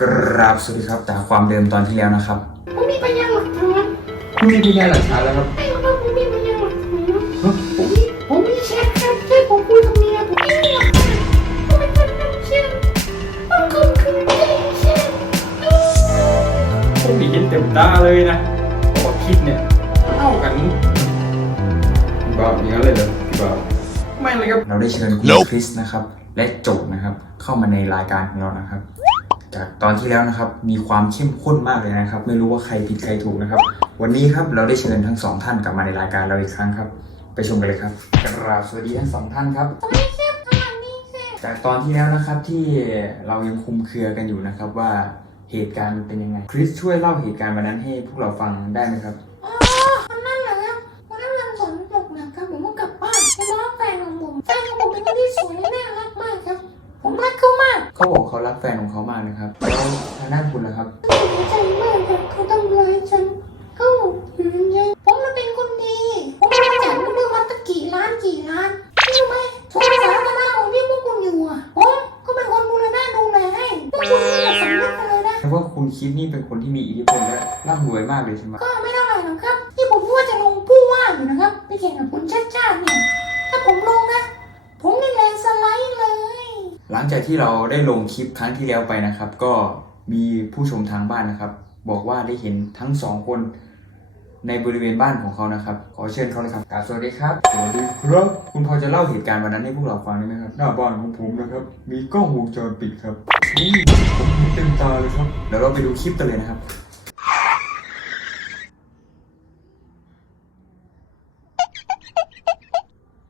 กราบสวัสดีครับจากความเดิมตอนที่แล้วนะครับผมมีพยานหลักฐานคุณมีพยานหลักฐานแล้วครับไม่ครับผมมีพยานหลักฐานผมมีผมมีแชทครับที่ผมคุยกับเมียผมมีหลักฐานผมเป็นคนทำแชทมันคือคือไม่ได้แชทผมมีเห็นเต็มตาเลยนะบอกคิดเนี่ยเท่ากันบ้าอย่างนั้นเลยเหรอพี่บ้าไม่เลยครับเราได้เชิญคุณคริสนะครับ และโจกนะครับ เข้ามาในรายการของเรานะครับ จากตอนที่แล้วนะครับ มีความเข้มข้นมากเลยนะครับ ไม่รู้ว่าใครผิดใครถูกนะครับ วันนี้ครับเราได้เชิญทั้งสองท่านกลับมาในรายการเราอีกครั้งครับ ไปชมกันเลยครับกราบสวัสดีทั้งสองท่านครับสวัสดีครับสวัสดีครับจากตอนที่แล้วนะครับที่เรายังคลุมเครือกันอยู่นะครับว่าเหตุการณ์มันเป็นยังไงคริสช่วยเล่าเหตุการณ์วันนั้นให้พวกเราฟังได้ไหมครับ คุณล่ะครับเขาเสียใจมากครับเขาทำร้ายฉันเขาอยู่ในใจผมน่ะเป็นคนดีผมไม่จ่ายเงินเดือนวันตะกี่ล้านกี่ล้านรู้ไหมโทรสาธารณะของที่พวกคุณอยู่อะผมก็เป็นคนดูแลหน้าดูแลให้พวกคุณไม่สำนึกกันเลยนะ แต่ว่าคุณคิดนี่เป็นคนที่มีอิทธิพลและร่ำรวยมากเลยใช่ไหมก็ไม่เท่าไหร่หรอกครับ ที่ผมพูดว่าจะลงผู้ว่าอยู่นะครับ ไปแข่งกับคุณชาติชาติเนี่ย ถ้าผมลงนะ ผมนี่แรงสไลด์เลย หลังจากที่เราได้ลงคลิปครั้งที่แล้วไปนะครับ ก็ มีผู้ชมทางบ้านนะครับ บอกว่าได้เห็นทั้งสองคนในบริเวณบ้านของเขานะครับ ขอเชิญเขาเลยครับกราบสวัสดีครับ สวัสดีครับ คุณพอจะเล่าเหตุการณ์วันนั้นให้พวกเราฟังได้ไหมครับ หน้าบ้านของผมนะครับ มีกล้องวงจรปิดครับนี่ผมเห็นเต็มตาเลยครับ เดี๋ยวเราไปดูคลิปกันเลยนะครับ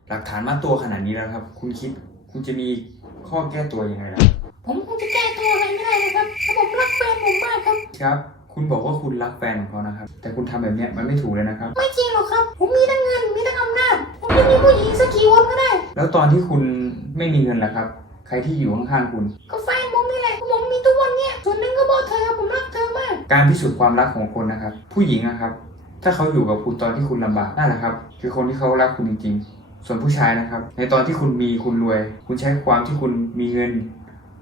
หลักฐานมาตัวขนาดนี้แล้วครับ คุณคิดคุณจะมีข้อแก้ตัวยังไงล่ะผมคงจะแก้ ผมรักแฟนผมมากครับ ครับ คุณบอกว่าคุณรักแฟนของเขานะครับ แต่คุณทำแบบเนี้ยมันไม่ถูกเลยนะครับ ไม่จริงหรอกครับ ผมมีทั้งเงินมีทั้งอำนาจผมจะมีผู้หญิงสักกี่คนก็ได้ แล้วตอนที่คุณไม่มีเงินล่ะครับ ใครที่อยู่ข้างๆคุณ ก็แฟนผมนี่แหละผมมีทุกวันเนี้ยส่วนหนึ่งก็เพราะเธอผมรักเธอมากการพิสูจน์ความรักของคนนะครับ ผู้หญิงนะครับ ถ้าเขาอยู่กับคุณตอนที่คุณลำบากนั่นแหละครับ คือคนที่เขารักคุณจริงๆ ส่วนผู้ชายนะครับ ในตอนที่คุณมีคุณรวย คุณใช้ความที่คุณมีเงิน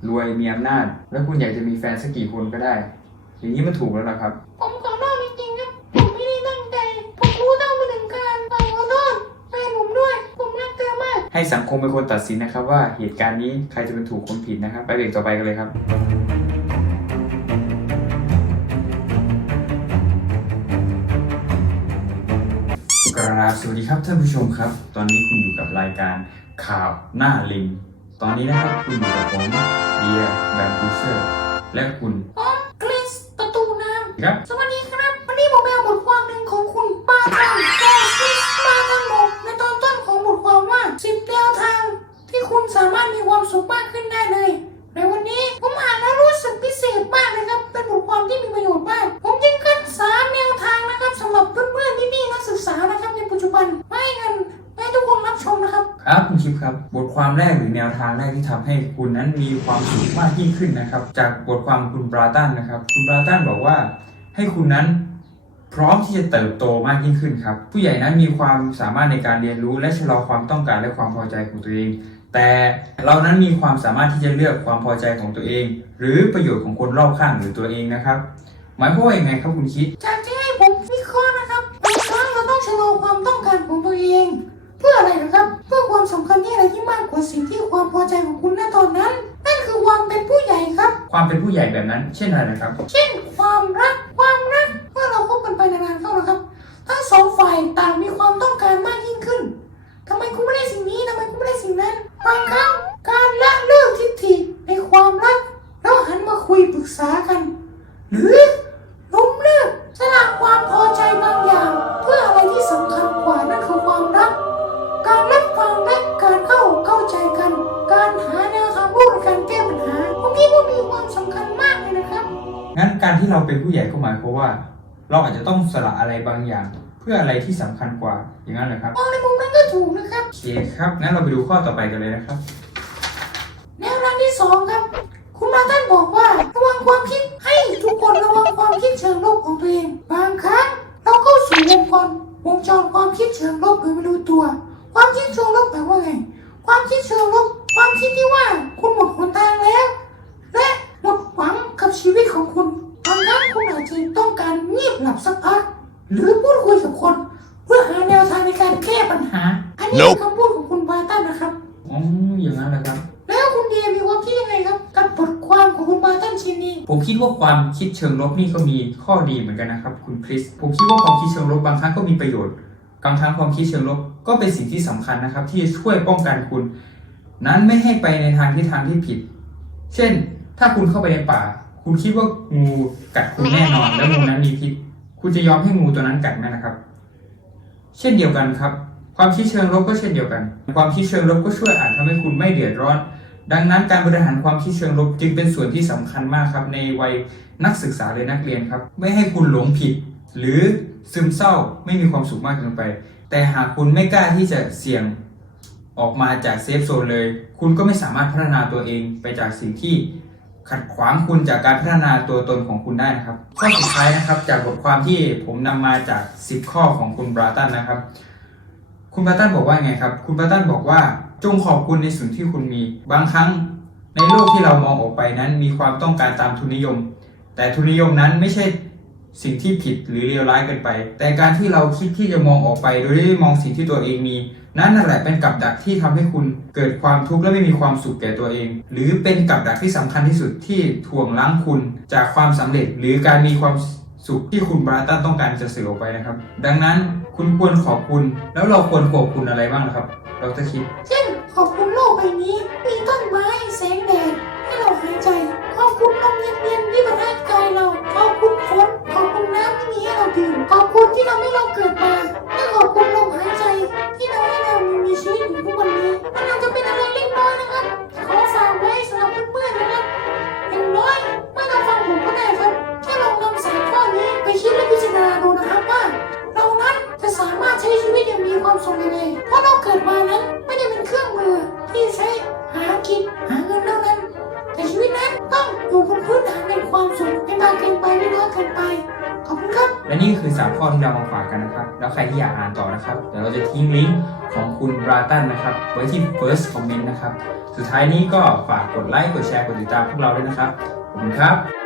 รวยมีอำนาจ แล้วคุณอยากจะมีแฟนสักกี่คนก็ได้ อย่างนี้มันถูกแล้วนะครับ ผมขอโทษจริงๆครับ ผมไม่ได้ตั้งใจ ผมรู้เท่าไม่ถึงการขอโทษแฟนผมด้วย ผมรักเธอมาก ให้สังคมเป็นคนตัดสินนะครับว่าเหตุการณ์นี้ใครจะเป็นถูกคนผิดนะครับ ไปเบรกต่อไปกันเลยครับ กราบสวัสดีครับท่านผู้ชมครับ ตอนนี้คุณอยู่กับรายการข่าวหน้าลิง ตอนนี้นะครับคุณอยู่กับผมเดียแบมบูเซอร์และคุณผมคริสประตูน้ำครับ สวัสดีครับ วันนี้ผมไปเอาบทความหนึ่งของคุณปาทันกอซิสมาทันบอกในตอนต้นของบทความว่า10แนวทาง ที่คุณสามารถมีความสุขมากขึ้นได้เลย ครับคุณชิปครับบทความแรกหรือแนวทางแรกที่ทำให้คุณนั้นมีความสุขมากยิ่งขึ้นนะครับ จากบทความคุณบราตันนะครับ คุณบราตันบอกว่า ให้คุณนั้นพร้อมที่จะเติบโตมากยิ่งขึ้นครับ ผู้ใหญ่นั้นมีความสามารถในการเรียนรู้และชะลอความต้องการและความพอใจของตัวเอง แต่เรานั้นมีความสามารถที่จะเลือกความพอใจของตัวเอง หรือประโยชน์ของคนรอบข้างหรือตัวเองนะครับ หมายความว่าอย่างไงครับคุณคิดจากที่ให้ผมวิเคราะห์นะครับบางครั้งเราต้องชะลอความต้องการของตัวเอง พื่ออะไรนะครับเพื่อความสำคัญที่อะไรที่มากกว่าสิ่งที่ความพอใจของคุณณตอนนั้น นั่นคือความเป็นผู้ใหญ่ครับ ความเป็นผู้ใหญ่แบบนั้น เช่นอะไรนะครับ เช่น ความรัก ความรักเมื่อเราคบกันไปนานๆเข้านะครับทั้งสองฝ่ายต่างมีความต้องการมากยิ่งขึ้นทำไมคุณไม่ได้สิ่งนี้ทำไมคุณไม่ได้สิ่งนั้นบางครั้งการละเลิกทิฏฐิในความรักแล้วหันมาคุยปรึกษากัน หรือ งั้นการที่เราเป็นผู้ใหญ่ก็หมายความว่า เราอาจจะต้องสละอะไรบางอย่าง เพื่ออะไรที่สำคัญกว่าอย่างนั้นเหรอครับมองในมุมนั้นก็ถูกนะครับโอเคครับงั้นเราไปดูข้อต่อไปกันเลยนะครับแนวทางที่สองครับ คุณมาท่านบอกว่าระวังความคิดให้ทุกคนระวังความคิดเชิงลบของตัวเองบางครั้งเราเข้าสู่วงกลวงจรความคิดเชิงลบโดยไม่รู้ตัว ความคิดเชิงลบแปลว่าไง ความคิดเชิงลบ ความคิดที่ว่าคุณหมดหนทางแล้ว และหมดหวังกับชีวิต หรือพูดคุยกับคน เพื่อหาแนวทางในการแก้ปัญหา อันนี้เป็นคำพูดของคุณบาตันนะครับ อ๋อ อย่างนั้นเหรอครับ แล้วคุณเดียมีความคิดยังไงครับกับบทความของคุณบาตันชิ้นนี้ ผมคิดว่าความคิดเชิงลบนี่ก็มีข้อดีเหมือนกันนะครับ คุณคริส ผมคิดว่าความคิดเชิงลบบางครั้งก็มีประโยชน์บางครั้งความคิดเชิงลบก็เป็นสิ่งที่สำคัญนะครับ ที่จะช่วยป้องกันคุณ นั้นไม่ให้ไปในทางที่ทางที่ผิด เช่น ถ้าคุณเข้าไปในป่า คุณคิดว่างูกัดคุณแน่นอน แล้วงูนั้นมีพิษ คุณจะยอมให้งูตัวนั้นกัดไหมนะครับ เช่นเดียวกันครับ ความคิดเชิงลบก็เช่นเดียวกัน ความคิดเชิงลบก็ช่วยอาจทำให้คุณไม่เดือดร้อน ดังนั้นการบริหารความคิดเชิงลบจึงเป็นส่วนที่สำคัญมากครับ ในวัยนักศึกษาหรือนักเรียนครับ ไม่ให้คุณหลงผิด หรือซึมเศร้าไม่มีความสุขมากเกินไป แต่หากคุณไม่กล้าที่จะเสี่ยงออกมาจากเซฟโซนเลย คุณก็ไม่สามารถพัฒนาตัวเองไปจากสิ่งที่ ขัดขวางคุณจากการพัฒนาตัวตนของคุณได้นะครับ ข้อสุดท้ายนะครับจากบทความที่ผมนำมาจาก 10 ข้อของคุณบราตันนะครับ คุณบราตันบอกว่าไงครับ คุณบราตันบอกว่าจงขอบคุณในสิ่งที่คุณมี บางครั้งในโลกที่เรามองออกไปนั้นมีความต้องการตามทุนนิยม แต่ทุนนิยมนั้นไม่ใช่สิ่งที่ผิดหรือเลวร้ายเกินไป แต่การที่เราคิดที่จะมองออกไป โดยไม่มองสิ่งที่ตัวเองมี นั่นแหละเป็นกับดักที่ทำให้คุณเกิดความทุกข์และไม่มีความสุขแก่ตัวเอง หรือเป็นกับดักที่สำคัญที่สุดที่ถ่วงล้างคุณจากความสำเร็จ หรือการมีความสุขที่คุณบราตันต้องการจะสื่อออกไปนะครับ ดังนั้นคุณควรขอบคุณ แล้วเราควรขอบคุณอะไรบ้างนะครับ เราจะคิด เช่นขอบคุณ คือ 3 ข้อที่เรามาฝากกันนะครับ แล้วใครที่อยากอ่านต่อนะครับ เดี๋ยวเราจะทิ้งลิงก์ของคุณบราตันนะครับ ไว้ที่ first comment นะครับ สุดท้ายนี้ก็ฝากกดไลค์ กดแชร์ กดติดตามพวกเราด้วยนะครับ ขอบคุณครับ